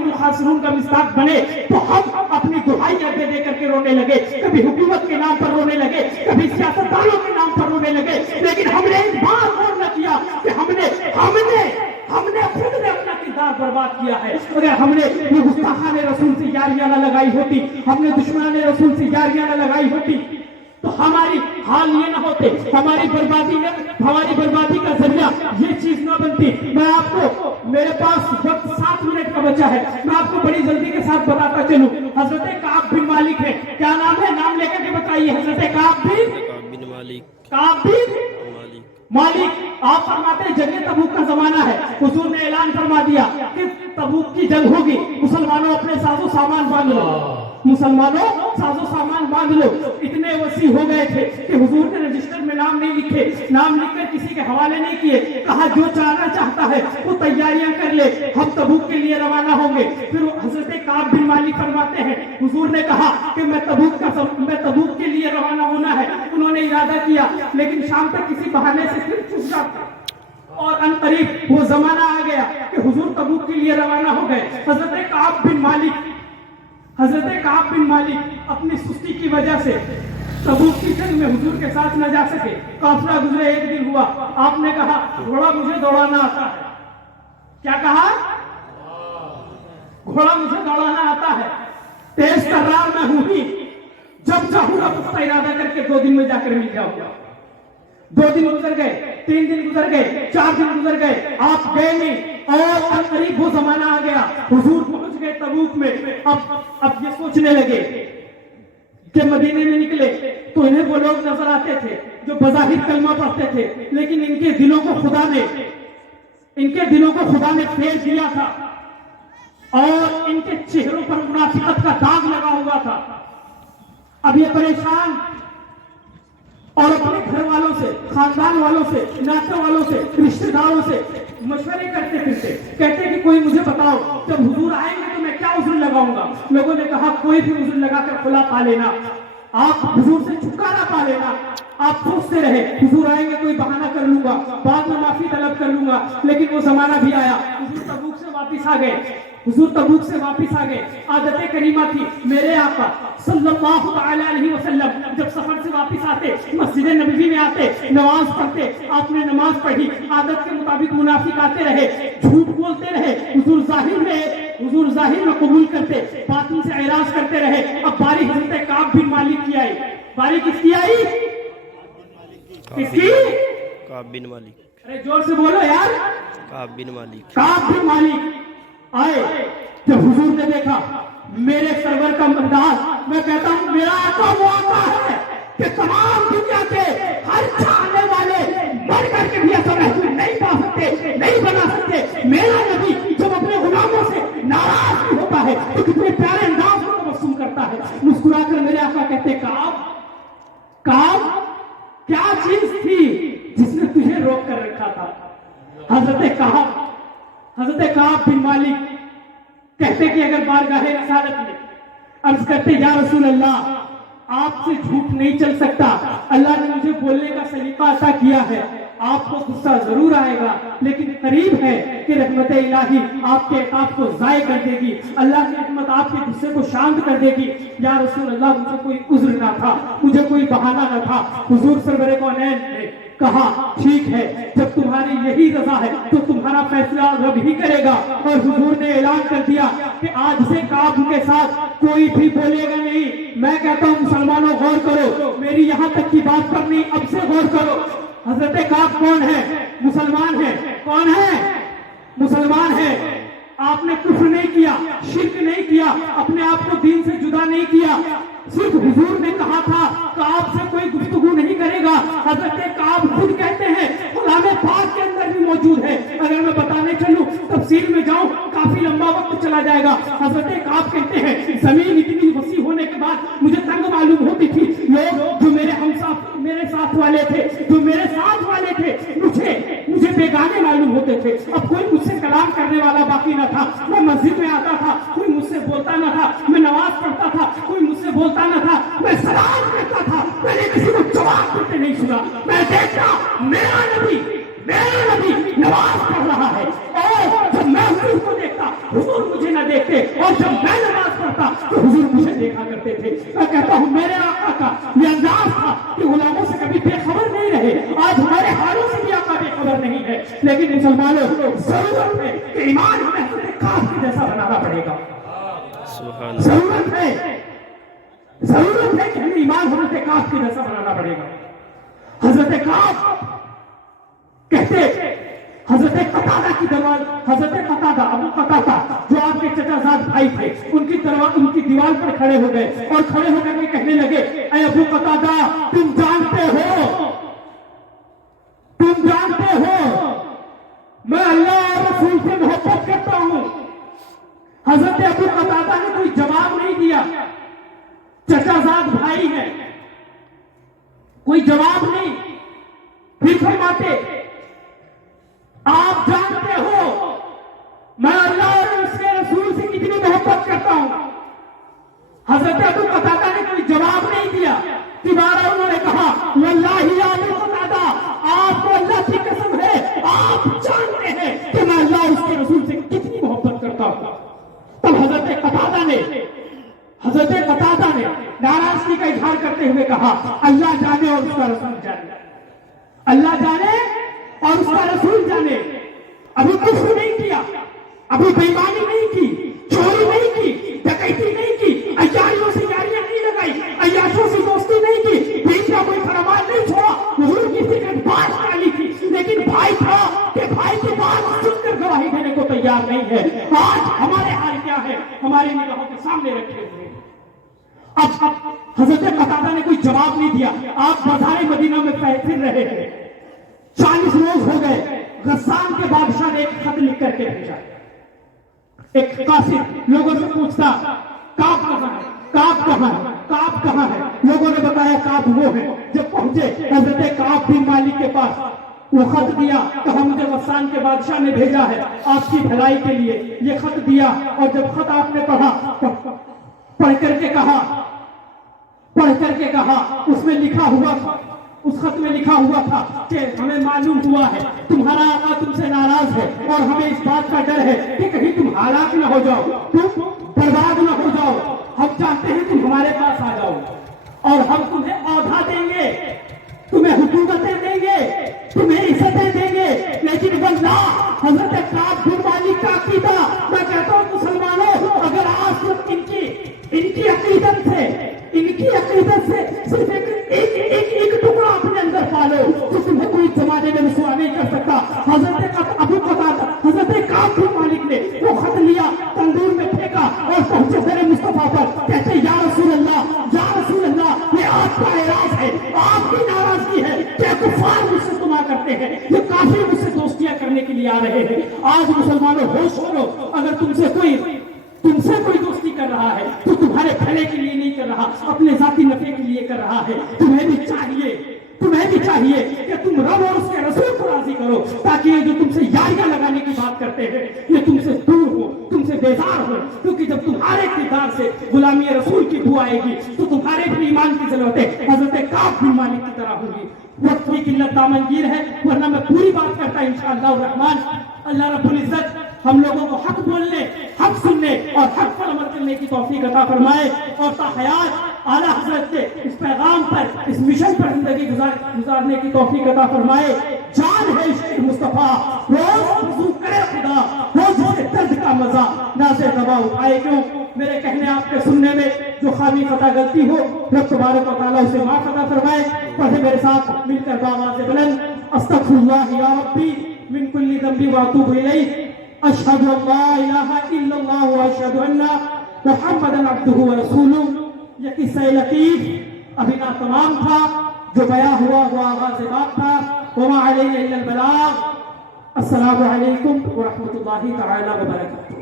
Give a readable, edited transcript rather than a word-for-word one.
हम खासरून का मिस्ताक बने तो हम अपनी दुहाइयां दे दे करके रोने लगे, कभी हुकूमत के नाम पर रोने लगे, कभी सियासतदानों के नाम पर रोने लगे, लेकिन हमने एक बार गौर न किया कि हमने खुद ने अपना किरदार बर्बाद किया है। अगर हमने ये गुस्ताखान रसूल से यारियां न लगाई होती, हमने दुश्मनान रसूल से यारियां न लगाई होती तो हमारी हाल ये न होते, हमारी बर्बादी का जरिया ये चीज न बनती। मैं आपको, मेरे पास वक्त 7 मिनट का बचा है, मैं आपको बड़ी जल्दी के साथ बताता चलूं। हजरत काब बिन मालिक है, क्या नाम है, नाम लेकर के बताइए। हजरत काब बिन मालिक। आप फरमाते हैं जंग तबूक का जमाना है, हुजूर ने ऐलान फरमा दिया कि तबूक की जंग होगी, मुसलमानों अपने साजो सामान बांध लो, मुसलमानों साजो सामान बांध लो। इतने वसी हो गए थे कि हुजूर ने रजिस्टर में नाम नहीं लिखे, नाम लिखकर किसी के हवाले नहीं किए, कहा जो चाहना चाहता है वो तैयारियां कर ले, हम तबूक के लिए रवाना होंगे। फिर हजरत काब बिन मालिक फरमाते हैं हुजूर ने कहा कि मैं तबूक के लिए रवाना होना है। उन्होंने इरादा किया, लेकिन शाम तक किसी बहाने से फिर चूक जाते और अनकरीब वो जमाना आ गया कि हुजूर तबूक के लिए रवाना हो गए। हजरत काब बिन मालिक अपनी सुस्ती की वजह से तबूक की जंग में हुजूर के साथ न जा सके। काफिला गुजरे, एक दिन हुआ, आपने कहा घोड़ा मुझे दौड़ाना आता है। क्या कहा? घोड़ा मुझे दौड़ाना आता है, तेज तर्रार मैं हूं ही, जब चाहूंगा पुख्ता इरादा करके 2 दिन में जाकर मिल जाऊंगा। 2 दिन गुजर गए, 3 दिन गुजर गए, 4 दिन गुजर गए, आप गए नहीं और अनकरीब वो जमाना आ गया, हुजूर पहुंच गए तबूक में। अब ये सोचने लगे कि मदीने में निकले तो इन्हें वो लोग नजर आते थे जो बज़ाहिर कलमा पढ़ते थे, लेकिन इनके दिलों को खुदा ने फेर दिया था और इनके चेहरों पर मुनाफिकत का दाग लगा हुआ था। अब ये परेशान और अपने घर वालों से, खानदान वालों से, नाते वालों से, रिश्तेदारों से मशवरे करते फिरते, कहते कि कोई मुझे बताओ जब हुजूर आएंगे तो मैं क्या उज़्र लगाऊंगा। लोगों ने कहा कोई भी उज़्र लगाकर खुला पा लेना, आप हुजूर से छुटकारा पा लेना। आप सोचते रहे हुजूर आएंगे कोई बहाना कर लूंगा, बाद में माफी तलब कर लूंगा, लेकिन वो जमाना भी आया। हुजूर तबूक से वापिस आ गए। आदत करीमा थी, मेरे आका सल्लल्लाहु अलैहि वसल्लम जब सफर से वापिस आते, मस्जिद नबवी में आते, नमाज पढ़ते, आपने नमाज पढ़ी, आदत के मुताबिक मुनाफिक आते रहे, झूठ बोलते रहे, हुजूर जाहिर में कबूल करते, बातिन से ऐराज करते रहे। अब बारी हजरत काब बिन मालिक की आई। बारी किसकी आई? किसकी? काब बिन मालिक। अरे जोर से बोलो यार। काब बिन मालिक आए। जब हुजूर ने देखा मेरे सरवर का अंदाज, मैं कहता हूं मेरा आका वो आका है कि तमाम दुनिया के हर चाहने वाले मर करके भी ऐसा महसूस नहीं पा सकते, नहीं बना सकते। मेरा नबी जब अपने गुलामों से नाराज भी होता है तो कितने प्यारे अंदाज को तबस्सुम करता है, मुस्कुरा कर मेरे आका कहते काब क्या चीज थी जिसने तुझे रोक कर रखा था? हजरत काब बिन मालिक कहते कि अगर बारगाहे रिसालत में अर्ज करते या रसूल अल्लाह आपसे झूठ नहीं चल सकता, अल्लाह ने मुझे बोलने का सलीका अता किया है, आपको गुस्सा जरूर आएगा लेकिन करीब है कि रहमत इलाही आपके इताअत को ज़ाय कर देगी, अल्लाह की रहमत आपके गुस्से को शांत कर देगी। या रसूल अल्लाह मुझे कोई उज़्र ना था, मुझे कोई बहाना ना था। हुजूर सरवरे कौनैन ने कहा ठीक है, जब तुम्हारी यही रजा है तो तुम्हारा फैसला रब ही करेगा। और हुजूर ने ऐलान कर दिया कि आज से काब के साथ कोई भी बोलेगा नहीं। मैं कहता हूँ मुसलमानों गौर करो, मेरी यहाँ तक की बात पर नहीं, अब से गौर करो। हजरत काब कौन है? मुसलमान है। कौन है? मुसलमान है। आपने कुफ्र नहीं किया, शिर्क नहीं किया, अपने आप को दीन से जुदा नहीं किया। सिर्फ हुजूर ने कहा था काब से कोई गुफ्तगू नहीं करेगा। हजरत काब खुद कहते हैं, कलामे पाक के अंदर भी मौजूद है। अगर मैं बताने चलूं, तफसील में जाऊं, काफी लंबा वक्त चला जाएगा। हजरत काब कहते हैं जमीन इतनी वसी होने के बाद मुझे तंग मालूम होती थी। लोग जो मेरे साथ वाले थे, मुझे बेगाने मालूम होते थे। अब कोई मुझसे कलाम करने वाला बाकी न था। मैं मस्जिद में आता था, कोई मुझसे बोलता न था। मैं नमाज पढ़ता था, कोई मुझसे बोलता न था। मैं सलाम करता था, मैंने किसी को जवाब देते नहीं सुना। मैं देखता मेरा नबी नमाज पढ़ रहा है और जब मैं हुजूर को देखता, हुजूर मुझे مجھے نہ دیکھتے اور جب میں نماز پڑھتا تو حضور مجھے دیکھا کرتے تھے. میں کہتا ہوں میرے آقا کا یہ انداز تھا کہ غلاموں سے کبھی بے خبر نہیں رہے. آج ہمارے حالوں سے بھی آقا بے خبر نہیں ہے. لیکن مسلمانوں ضرورت ہے کہ ایمان ہمیں حضرت کعب کے جیسا بنانا پڑے گا. ضرورت ہے کہ ہمیں ایمان حضرت کعب کے جیسا بنانا پڑے گا. حضرت کعب کہتے حضرت قتادہ کی دربار حضرت قتادہ ابو قتادہ جو آپ کے چچا زاد بھائی تھے ان کی دیوار پر کھڑے ہو گئے اور کھڑے ہو کر کے کہنے لگے اے ابو قتادہ تم جانتے ہو میں اللہ اور رسول سے محبت کرتا ہوں. حضرت ابو قتادہ نے کوئی جواب نہیں دیا. چچا زاد بھائی ہے کوئی جواب نہیں. پھر فرماتے آپ جانتے ہو میں اللہ اور اس کے رسول سے کتنی محبت کرتا ہوں. حضرت ابو قتادہ نے کوئی جواب نہیں دیا. دوبارہ انہوں نے کہا واللہ یا ابو قتادہ آپ کو اللہ کی قسم ہے آپ جانتے ہیں کہ میں اللہ اور اس کے رسول سے کتنی محبت کرتا ہوں. تب حضرت قتادہ نے ناراضگی کا اظہار کرتے ہوئے کہا اللہ جانے اور اس کا رسول جانے. اللہ جانے اور اس کا رسول جانے. ابھی کفر نہیں کیا, ابھی بےایمانی نہیں کی, چوری نہیں کی, ڈکیتی نہیں کی, عیاریوں سے یاریاں نہیں لگائی, عیاشوں سے دوستی نہیں کی, دین کا کوئی فرمان نہیں چھوڑا. حضور کی فکر بات ڈالی تھی لیکن بھائی تھا کہ بھائی کی بات سن کر گواہی دینے کو تیار نہیں ہے. آج ہمارے حال کیا ہے ہماری نگاہوں کے سامنے رکھے ہوئے. اب حضرت قتادہ نے کوئی جواب نہیں دیا. آپ بازار مدینہ میں پھر رہے ہیں. 40 روز ہو گئے. غسان کے بادشاہ نے ایک خط لکھ کر کے بھیجا. ایک قاصد لوگوں سے پوچھتا کعب کہاں ہے. لوگوں نے بتایا کعب وہ ہے. جب پہنچے حضرت کعب بن مالک کے پاس وہ خط دیا کہا مجھے غسان کے بادشاہ نے بھیجا ہے آپ کی بھلائی کے لیے. یہ خط دیا اور جب خط آپ نے پڑھا پڑھ کر کے کہا اس میں لکھا ہوا تھا اس خط میں لکھا ہوا تھا کہ ہمیں معلوم ہوا ہے تمہارا آقا تم سے ناراض ہے اور ہمیں اس بات کا ڈر ہے کہ کہیں تم ہلاک نہ ہو جاؤ, تم برباد نہ ہو جاؤ. ہم چاہتے ہیں تم ہمارے پاس آ جاؤ اور ہم تمہیں عہدہ دیں گے, تمہیں حکومتیں دیں گے, تمہیں عزتیں دیں گے. لیکن واللہ حضرت کعب بن مالک کا عقیدہ میں کہتا ہوں مسلمانوں اگر آج تک ان کی عقیدت سے صرف ایک ٹکڑا اپنے اندر پالو تو تمہیں کوئی زمانے میں رسوا نہیں کر سکتا. حضرت ابو قتادہ حضرت کعب بن مالک نے وہ خط لیا تندور میں پھینکا اور پہنچے سر مصطفیٰ پر کہتے یا رسول اللہ یہ آپ کا اعراض ہے, آپ کی ناراضگی ہے کہ کفار مجھ سے گناہ کرتے ہیں, یہ کافر مجھ سے دوستیاں کرنے کے لیے آ رہے ہیں. آج مسلمانوں ہوش کرو, اگر تم سے کوئی دوستی کر رہا ہے تو تمہارے بھلے کے لیے نہیں کر رہا, اپنے ذاتی نفع کے لیے کر رہا ہے. تمہیں بھی چاہیے کہ تم رب اور اس کے رسول کو راضی کرو تاکہ یہ جو تم سے یاریاں لگانے کی بات کرتے ہیں یہ تم سے دور ہو, تم سے بیزار ہو. کیونکہ جب تمہارے کردار سے غلامی رسول کی بو آئے گی تو تمہارے بھی ایمان کی ضرورتیں حضرت کعب بن مالک کی طرح ہوگی. وقت کی قلت دامنگیر ہے ورنہ میں پوری بات کرتا انشاءاللہ الرحمن. اللہ رب العزت ہم لوگوں کو حق بولنے, حق سننے اور حق پر عمل کرنے کی توفیق عطا فرمائے اور تا حیات اعلیٰ حضرت کے اس پیغام پر, اس مشن پر زندگی گزارنے کی توفیق عطا فرمائے. جان ہے عشق مصطفیٰ روز وضو کرے خدا, روز سے درد کا مزہ نہ سے دوا اٹھائے. کیوں میرے کہنے آپ کے سننے میں جو خامی خطا غلطی ہو رب تبارک و تعالیٰ اسے معاف عطا فرمائے. پڑھے میرے ساتھ مل کر بآواز بلند استغفر اللہ یا ربی من کل ذنب واتوب الیہ اشہد ان لا الہ الا اللہ واشہد ان محمدا عبدہ ورسولہ. یہ قصہ لطیف ابھی نہ تمام تھا, جو بیان ہوا وہ آغاز بات تھا. وما علیہ الا البلاغ. السلام علیکم ورحمۃ اللہ تعالی وبرکاتہ.